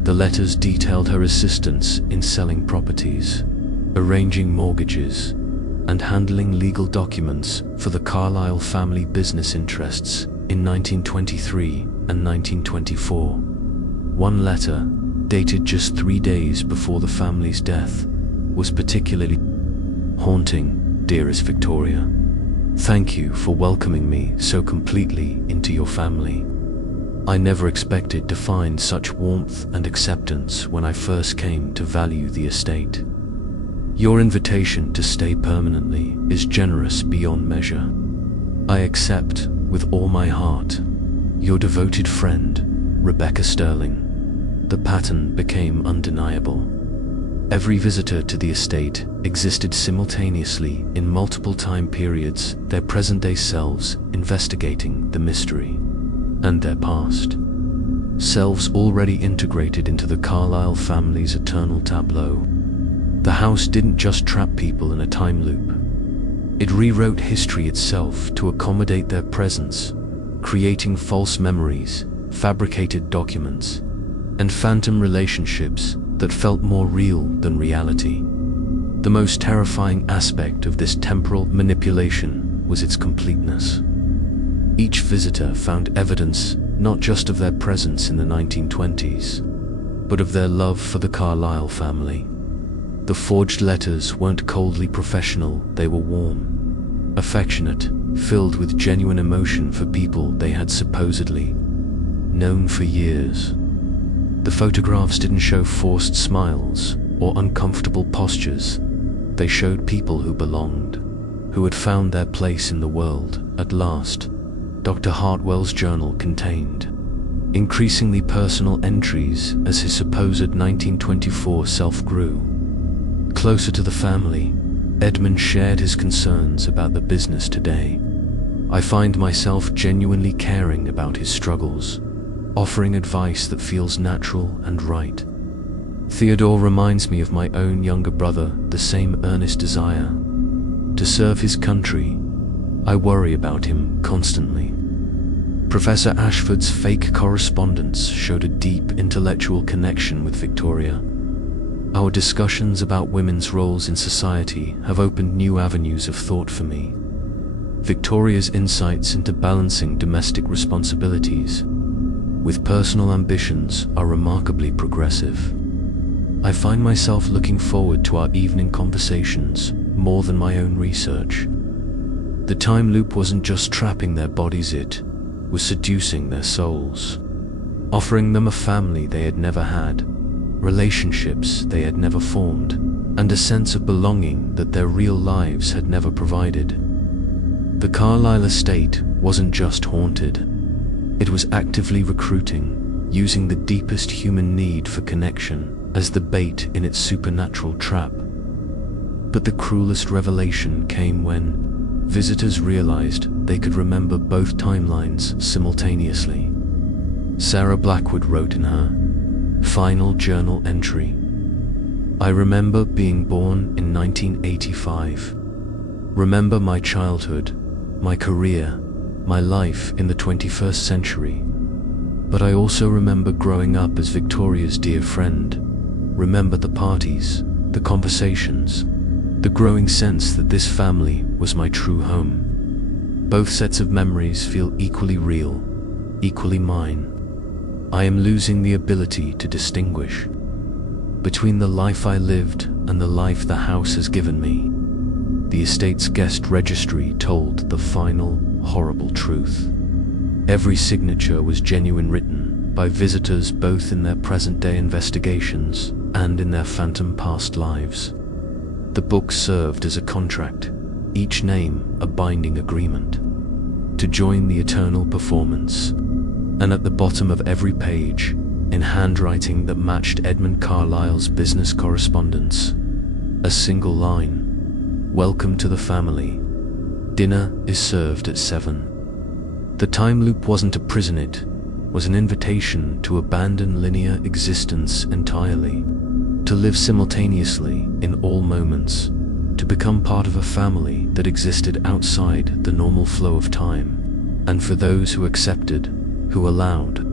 The letters detailed her assistance in selling properties, arranging mortgages, and handling legal documents for the Carlisle family business interests in 1923 and 1924. One letter, dated just 3 days before the family's death, was particularly haunting. "Dearest Victoria, thank you for welcoming me so completely into your family. I never expected to find such warmth and acceptance when I first came to value the estate. Your invitation to stay permanently is generous beyond measure. I accept, with all my heart, your devoted friend, Rebecca Sterling." The pattern became undeniable. Every visitor to the estate existed simultaneously in multiple time periods, their present-day selves investigating the mystery, and their past selves already integrated into the Carlisle family's eternal tableau. The house didn't just trap people in a time loop. It rewrote history itself to accommodate their presence, creating false memories, fabricated documents, and phantom relationships that felt more real than reality. The most terrifying aspect of this temporal manipulation was its completeness. Each visitor found evidence not just of their presence in the 1920s, but of their love for the Carlisle family. The forged letters weren't coldly professional, they were warm, affectionate, filled with genuine emotion for people they had supposedly known for years. The photographs didn't show forced smiles or uncomfortable postures. They showed people who belonged, who had found their place in the world at last. Dr. Hartwell's journal contained increasingly personal entries as his supposed 1924 self grew closer to the family. Edmund shared his concerns about the business today. "I find myself genuinely caring about his struggles, offering advice that feels natural and right. Theodore reminds me of my own younger brother, the same earnest desire to serve his country. I worry about him constantly." Professor Ashford's fake correspondence showed a deep intellectual connection with Victoria. Our discussions about women's roles in society have opened new avenues of thought for me. Victoria's insights into balancing domestic responsibilities with personal ambitions are remarkably progressive. I find myself looking forward to our evening conversations more than my own research. The time loop wasn't just trapping their bodies, it was seducing their souls, offering them a family they had never had, relationships they had never formed, and a sense of belonging that their real lives had never provided. The Carlisle estate wasn't just haunted. It was actively recruiting, using the deepest human need for connection as the bait in its supernatural trap. But the cruelest revelation came when visitors realized they could remember both timelines simultaneously. Sarah Blackwood wrote in her final journal entry, "I remember being born in 1985. Remember my childhood, my career, my life in the 21st century. But I also remember growing up as Victoria's dear friend. Remember the parties, the conversations, the growing sense that this family was my true home. Both sets of memories feel equally real, equally mine. I am losing the ability to distinguish between the life I lived and the life the house has given me." The estate's guest registry told the final, horrible truth. Every signature was genuine, written by visitors both in their present-day investigations and in their phantom past lives. The book served as a contract, each name a binding agreement, to join the eternal performance. And at the bottom of every page, in handwriting that matched Edmund Carlisle's business correspondence, a single line: "Welcome to the family. Dinner is served at 7. The time loop wasn't a prison, it was an invitation to abandon linear existence entirely, to live simultaneously in all moments, to become part of a family that existed outside the normal flow of time. And for those who accepted, who allowed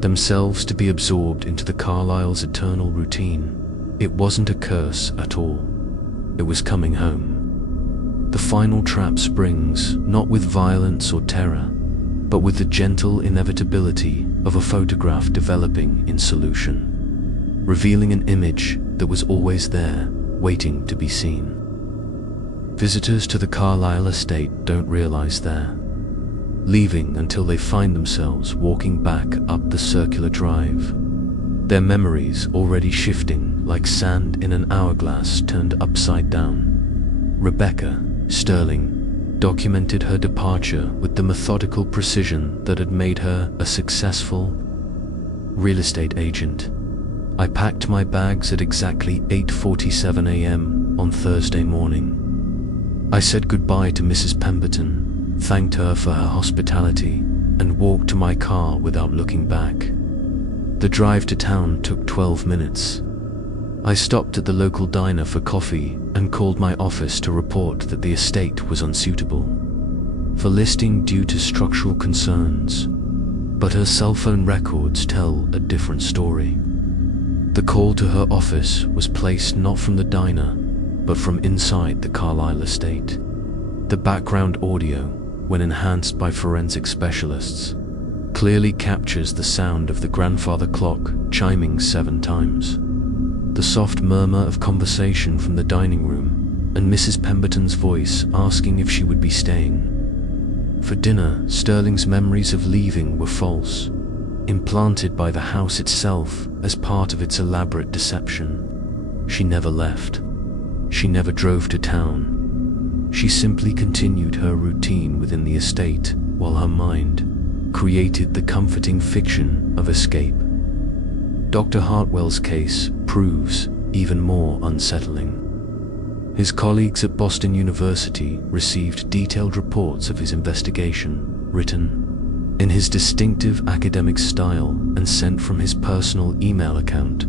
themselves to be absorbed into the Carlisle's eternal routine, it wasn't a curse at all. It was coming home." The final trap springs not with violence or terror, but with the gentle inevitability of a photograph developing in solution, revealing an image that was always there, waiting to be seen. Visitors to the Carlisle estate don't realize they're leaving until they find themselves walking back up the circular drive, their memories already shifting like sand in an hourglass turned upside down. Rebecca Sterling documented her departure with the methodical precision that had made her a successful real estate agent. "I packed my bags at exactly 8:47 a.m. on Thursday morning. I said goodbye to Mrs. Pemberton, thanked her for her hospitality, and walked to my car without looking back. The drive to town took 12 minutes. I stopped at the local diner for coffee and called my office to report that the estate was unsuitable for listing due to structural concerns, but her cell phone records tell a different story. The call to her office was placed not from the diner, but from inside the Carlisle estate. The background audio, when enhanced by forensic specialists, clearly captures the sound of the grandfather clock chiming 7 times, the soft murmur of conversation from the dining room, and Mrs. Pemberton's voice asking if she would be staying for dinner. Sterling's memories of leaving were false, implanted by the house itself as part of its elaborate deception. She never left. She never drove to town. She simply continued her routine within the estate while her mind created the comforting fiction of escape. Dr. Hartwell's case proves even more unsettling. His colleagues at Boston University received detailed reports of his investigation, written in his distinctive academic style and sent from his personal email account.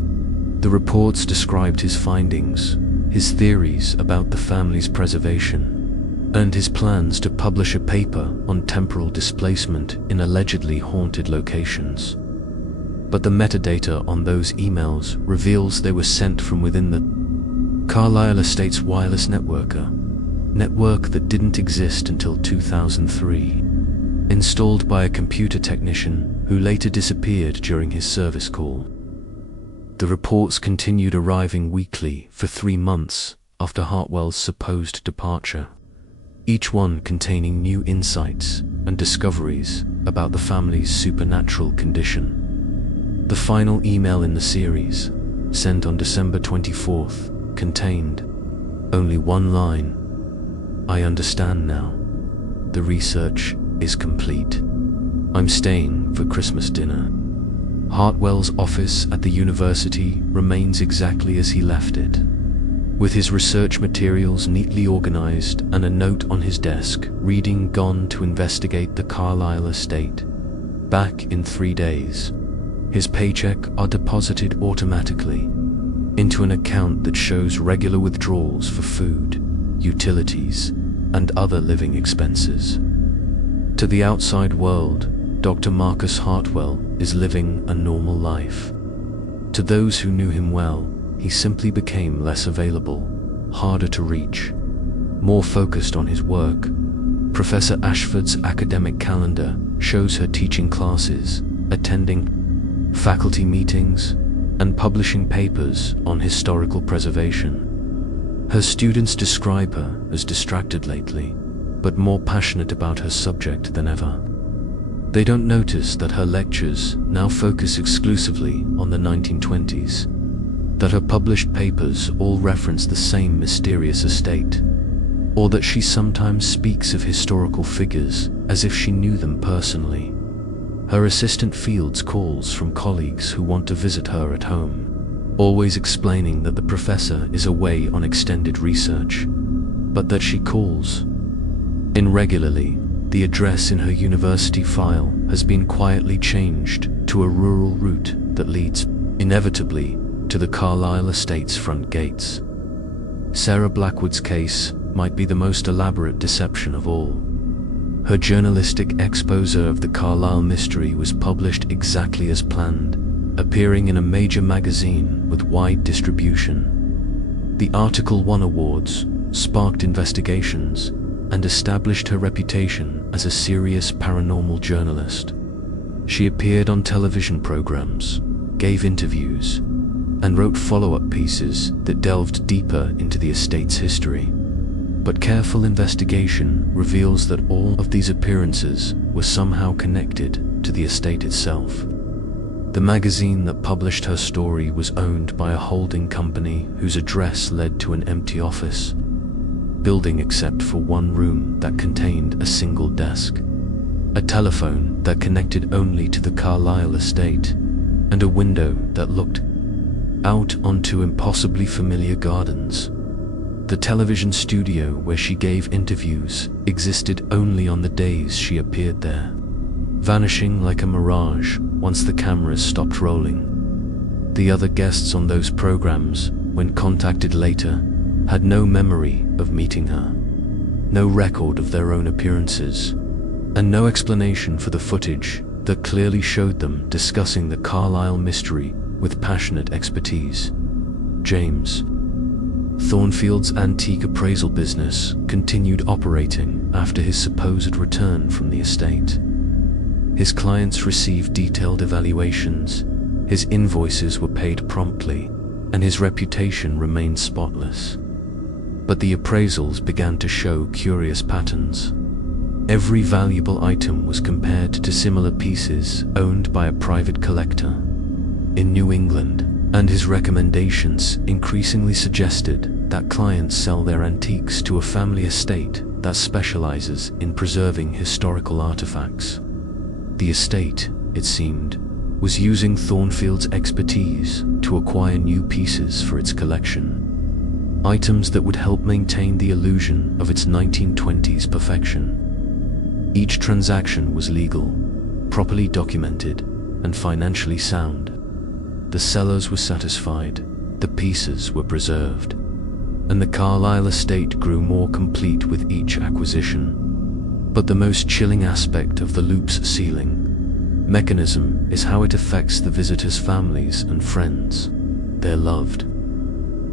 The reports described his findings, his theories about the family's preservation, and his plans to publish a paper on temporal displacement in allegedly haunted locations. but the metadata on those emails reveals they were sent from within the Carlisle estate's wireless network that didn't exist until 2003, installed by a computer technician who later disappeared during his service call. The reports continued arriving weekly for 3 months after Hartwell's supposed departure, each one containing new insights and discoveries about the family's supernatural condition. The final email in the series, sent on December 24th, contained only one line: "I understand now. The research is complete. I'm staying for Christmas dinner." Hartwell's office at the university remains exactly as he left it, with his research materials neatly organized and a note on his desk reading "Gone to investigate the Carlisle estate. Back in 3 days." His paycheck are deposited automatically into an account that shows regular withdrawals for food, utilities, and other living expenses. To the outside world, Dr. Marcus Hartwell is living a normal life. To those who knew him well, he simply became less available, harder to reach, more focused on his work. Professor Ashford's academic calendar shows her teaching classes, attending faculty meetings, and publishing papers on historical preservation. Her students describe her as distracted lately, but more passionate about her subject than ever. They don't notice that her lectures now focus exclusively on the 1920s, that her published papers all reference the same mysterious estate, or that she sometimes speaks of historical figures as if she knew them personally. Her assistant fields calls from colleagues who want to visit her at home, always explaining that the professor is away on extended research, but that she calls in regularly. The address in her university file has been quietly changed to a rural route that leads, inevitably, to the Carlisle estate's front gates. Sarah Blackwood's case might be the most elaborate deception of all. Her journalistic expose of the Carlisle mystery was published exactly as planned, appearing in a major magazine with wide distribution. The article won awards, sparked investigations, and established her reputation as a serious paranormal journalist. She appeared on television programs, gave interviews, and wrote follow-up pieces that delved deeper into the estate's history. But careful investigation reveals that all of these appearances were somehow connected to the estate itself. The magazine that published her story was owned by a holding company whose address led to an empty office building except for one room that contained a single desk, a telephone that connected only to the Carlisle estate, and a window that looked out onto impossibly familiar gardens. The television studio where she gave interviews existed only on the days she appeared there, vanishing like a mirage once the cameras stopped rolling. The other guests on those programs, when contacted later, had no memory of meeting her, no record of their own appearances, and no explanation for the footage that clearly showed them discussing the Carlisle mystery with passionate expertise. James Thornfield's antique appraisal business continued operating after his supposed return from the estate. His clients received detailed evaluations, his invoices were paid promptly, and his reputation remained spotless. But the appraisals began to show curious patterns. Every valuable item was compared to similar pieces owned by a private collector in New England, and his recommendations increasingly suggested that clients sell their antiques to a family estate that specializes in preserving historical artifacts. The estate, it seemed, was using Thornfield's expertise to acquire new pieces for its collection, items that would help maintain the illusion of its 1920s perfection. Each transaction was legal, properly documented, and financially sound. The sellers were satisfied, the pieces were preserved, and the Carlisle estate grew more complete with each acquisition. But the most chilling aspect of the loop's ceiling, mechanism is how it affects the visitors' families and friends. They're loved.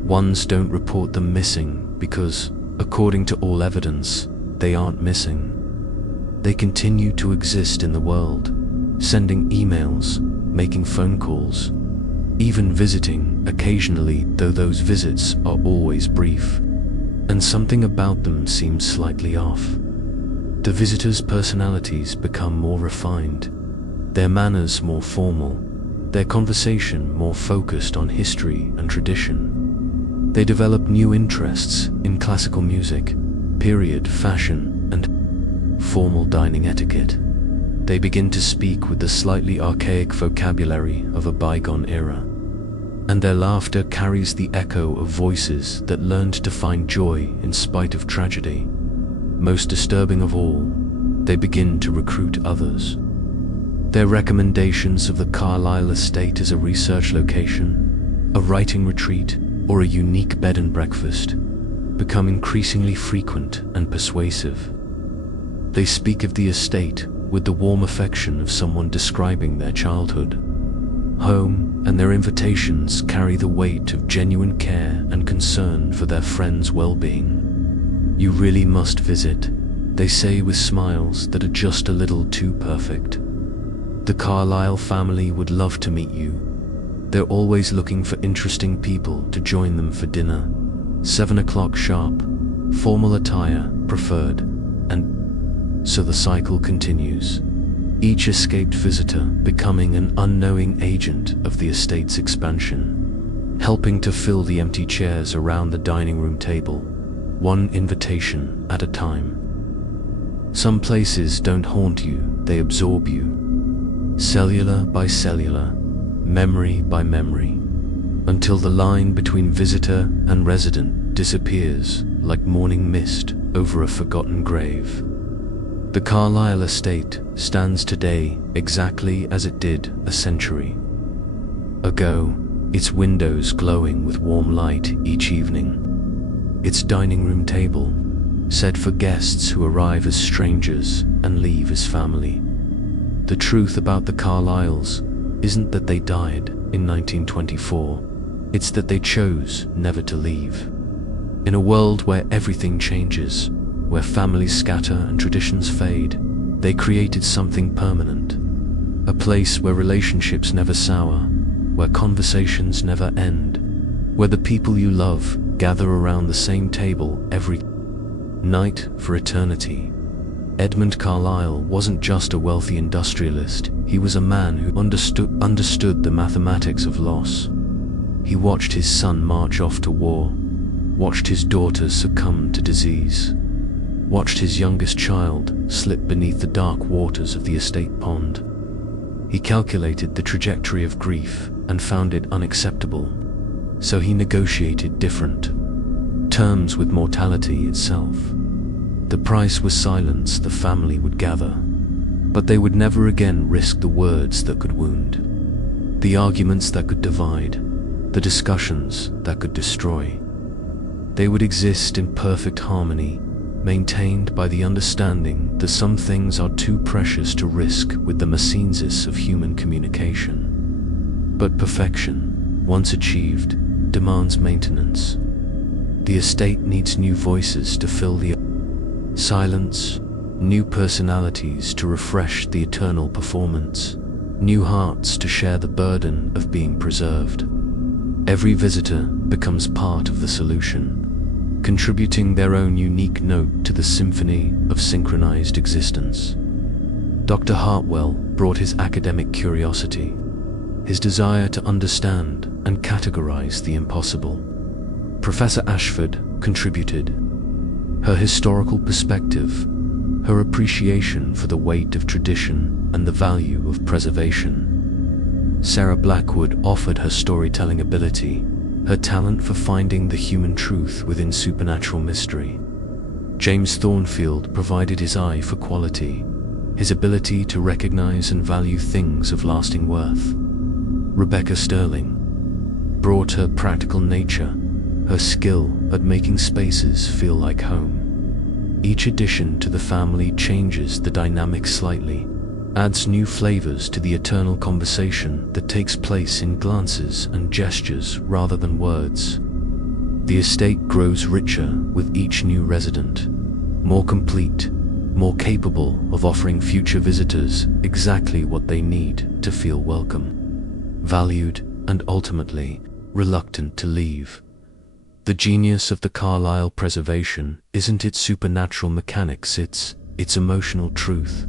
Ones don't report them missing because, according to all evidence, they aren't missing. They continue to exist in the world, sending emails, making phone calls, even visiting occasionally, though those visits are always brief, and something about them seems slightly off. The visitors' personalities become more refined, their manners more formal, their conversation more focused on history and tradition. They develop new interests in classical music, period fashion, and formal dining etiquette. They begin to speak with the slightly archaic vocabulary of a bygone era, and their laughter carries the echo of voices that learned to find joy in spite of tragedy. Most disturbing of all, they begin to recruit others. Their recommendations of the Carlisle estate as a research location, a writing retreat, or a unique bed and breakfast become increasingly frequent and persuasive. They speak of the estate with the warm affection of someone describing their childhood home, and their invitations carry the weight of genuine care and concern for their friends' well-being. You really must visit, they say with smiles that are just a little too perfect. The Carlisle family would love to meet you. They're always looking for interesting people to join them for dinner. 7 o'clock sharp, formal attire preferred, and so the cycle continues. Each escaped visitor becoming an unknowing agent of the estate's expansion, helping to fill the empty chairs around the dining room table, one invitation at a time. Some places don't haunt you, they absorb you, cellular by cellular, memory by memory, until the line between visitor and resident disappears like morning mist over a forgotten grave. The Carlisle estate stands today exactly as it did a century ago, its windows glowing with warm light each evening, its dining room table set for guests who arrive as strangers and leave as family. The truth about the Carlisles isn't that they died in 1924, it's that they chose never to leave. In a world where everything changes, where families scatter and traditions fade, they created something permanent. A place where relationships never sour, where conversations never end, where the people you love gather around the same table every night for eternity. Edmund Carlisle wasn't just a wealthy industrialist, he was a man who understood the mathematics of loss. He watched his son march off to war, watched his daughter succumb to disease, watched his youngest child slip beneath the dark waters of the estate pond. He calculated the trajectory of grief and found it unacceptable, so he negotiated different terms with mortality itself. The price was silence the family would gather, but they would never again risk the words that could wound, the arguments that could divide, the discussions that could destroy. They would exist in perfect harmony, maintained by the understanding that some things are too precious to risk with the mecensis of human communication. But perfection, once achieved, demands maintenance. The estate needs new voices to fill the silence, new personalities to refresh the eternal performance, new hearts to share the burden of being preserved. Every visitor becomes part of the solution, contributing their own unique note to the symphony of synchronized existence. Dr. Hartwell brought his academic curiosity, his desire to understand and categorize the impossible. Professor Ashford contributed her historical perspective, her appreciation for the weight of tradition and the value of preservation. Sarah Blackwood offered her storytelling ability, her talent for finding the human truth within supernatural mystery. James Thornfield provided his eye for quality, his ability to recognize and value things of lasting worth. Rebecca Sterling brought her practical nature, her skill at making spaces feel like home. Each addition to the family changes the dynamic slightly, adds new flavors to the eternal conversation that takes place in glances and gestures rather than words. The estate grows richer with each new resident, more complete, more capable of offering future visitors exactly what they need to feel welcome, valued, and ultimately reluctant to leave. The genius of the Carlisle preservation isn't its supernatural mechanics, it's emotional truth.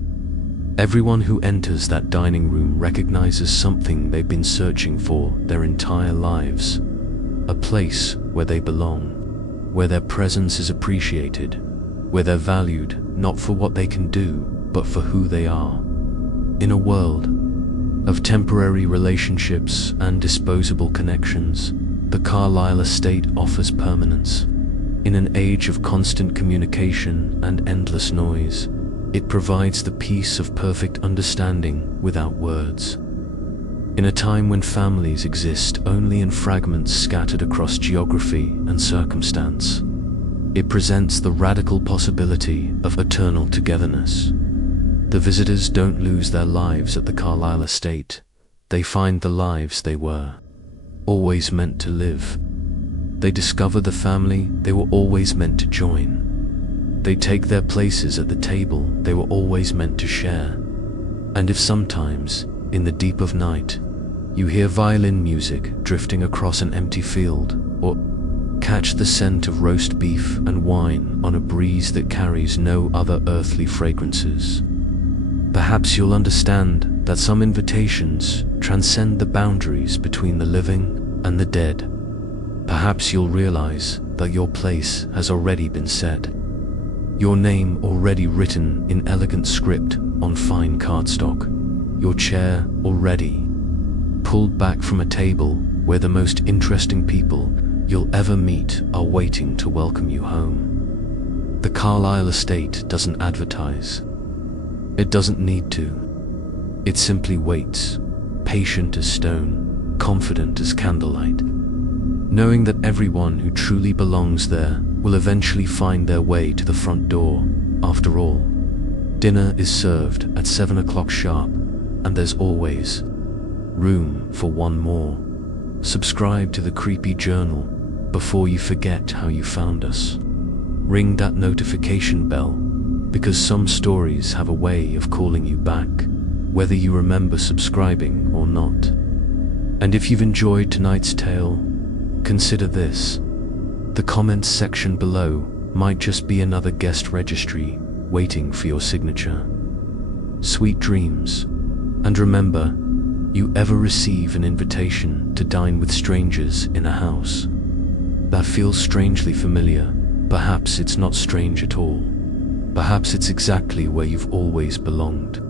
Everyone who enters that dining room recognizes something they've been searching for their entire lives. A place where they belong, where their presence is appreciated, where they're valued not for what they can do, but for who they are. In a world of temporary relationships and disposable connections, the Carlisle estate offers permanence. In an age of constant communication and endless noise, it provides the peace of perfect understanding without words. In a time when families exist only in fragments scattered across geography and circumstance, it presents the radical possibility of eternal togetherness. The visitors don't lose their lives at the Carlisle estate. They find the lives they were always meant to live. They discover the family they were always meant to join. They take their places at the table they were always meant to share. And if sometimes, in the deep of night, you hear violin music drifting across an empty field, or catch the scent of roast beef and wine on a breeze that carries no other earthly fragrances, perhaps you'll understand that some invitations transcend the boundaries between the living and the dead. Perhaps you'll realize that your place has already been set, your name already written in elegant script on fine cardstock, your chair already pulled back from a table where the most interesting people you'll ever meet are waiting to welcome you home. The Carlisle estate doesn't advertise. It doesn't need to. It simply waits, patient as stone, confident as candlelight, knowing that everyone who truly belongs there will eventually find their way to the front door. After all, dinner is served at 7 o'clock sharp, and there's always room for one more. Subscribe to the Creepy Journal before you forget how you found us. Ring that notification bell, because some stories have a way of calling you back, whether you remember subscribing or not. And if you've enjoyed tonight's tale, consider this. The comments section below might just be another guest registry waiting for your signature. Sweet dreams, and remember, you ever receive an invitation to dine with strangers in a house that feels strangely familiar, perhaps it's not strange at all. Perhaps it's exactly where you've always belonged.